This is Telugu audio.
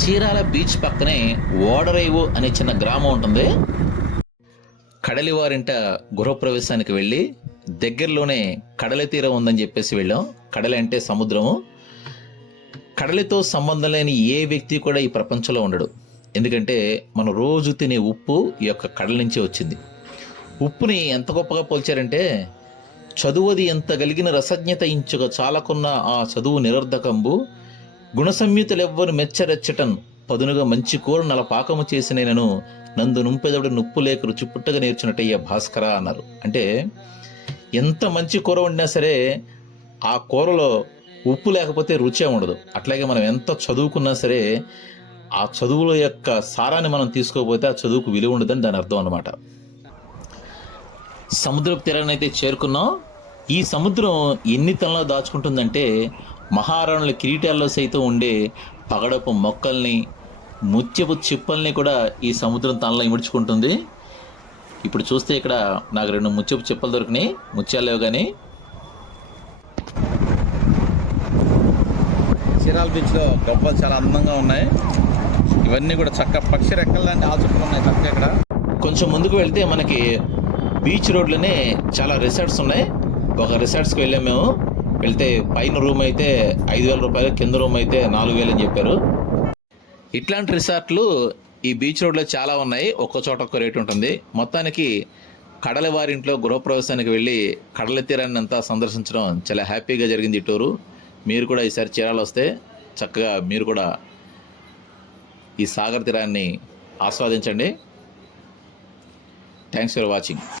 చీరాల బీచ్ పక్కనే ఓడరేవు అనే చిన్న గ్రామం ఉంటుంది. కడలి వారింట గృహప్రవేశానికి వెళ్ళి దగ్గరలోనే కడలి తీరం ఉందని చెప్పేసి వెళ్ళాం. కడలి అంటే సముద్రము. కడలితో సంబంధం లేని ఏ వ్యక్తి కూడా ఈ ప్రపంచంలో ఉండడు. ఎందుకంటే మనం రోజు తినే ఉప్పు ఈ యొక్క కడలి నుంచే వచ్చింది. ఉప్పుని ఎంత గొప్పగా పోల్చారంటే, చదువది ఎంత గలిగిన రసజ్ఞత ఇంచుగా చాలకున్న ఆ చదువు నిరర్ధకంబు, గుణసంయుతులెవ్వరు మెచ్చరెచ్చటన్ పదునుగా మంచి కూర నల పాకము చేసినను నందు నుంపెదడు నుప్పు లేక రుచి పుట్టగా నేర్చున్నట్టయ్య భాస్కర అన్నారు. అంటే ఎంత మంచి కూర వండినా సరే ఆ కూరలో ఉప్పు లేకపోతే రుచే ఉండదు. అట్లాగే మనం ఎంత చదువుకున్నా సరే ఆ చదువుల యొక్క సారాన్ని మనం తీసుకోకపోతే ఆ చదువుకు విలువ ఉండదని దాని అర్థం అన్నమాట. సముద్రపు తీరాన్ని అయితే చేరుకున్నాం. ఈ సముద్రం ఎన్ని తనలో దాచుకుంటుందంటే, మహారాణుల కిరీటాల్లో సైతం ఉండే పగడపు మొక్కల్ని, ముత్యపు చిప్పల్ని కూడా ఈ సముద్రం తనలో ఇముడ్చుకుంటుంది. ఇప్పుడు చూస్తే ఇక్కడ నాకు 2 ముత్యపు చిప్పలు దొరికినాయి. ముత్యాలు లేవు కానీ. చీరాల బీచ్లో గొప్పలు చాలా అందంగా ఉన్నాయి. ఇవన్నీ కూడా చక్క పక్షి రెక్కల లాంటి ఆచుకులు ఉన్నాయి చక్క. ఇక్కడ కొంచెం ముందుకు వెళ్తే మనకి బీచ్ రోడ్లోనే చాలా రిసార్ట్స్ ఉన్నాయి. ఒక రిసార్ట్స్కి వెళ్ళాము మేము. వెళ్తే పైన రూమ్ అయితే 5,000 రూపాయలు, కింద రూమ్ అయితే 4,000 అని చెప్పారు. ఇట్లాంటి రిసార్ట్లు ఈ బీచ్ రోడ్లో చాలా ఉన్నాయి. ఒక్కో చోట ఒక్కో రేటు ఉంటుంది. మొత్తానికి కడలి వారింట్లో గృహప్రవేశానికి వెళ్ళి కడలి తీరాన్ని అంతా సందర్శించడం చాలా హ్యాపీగా జరిగింది ఈ టూరు. మీరు కూడా ఈసారి చీరాల వస్తే చక్కగా మీరు కూడా ఈ సాగర్ తీరాన్ని ఆస్వాదించండి. Thanks for watching.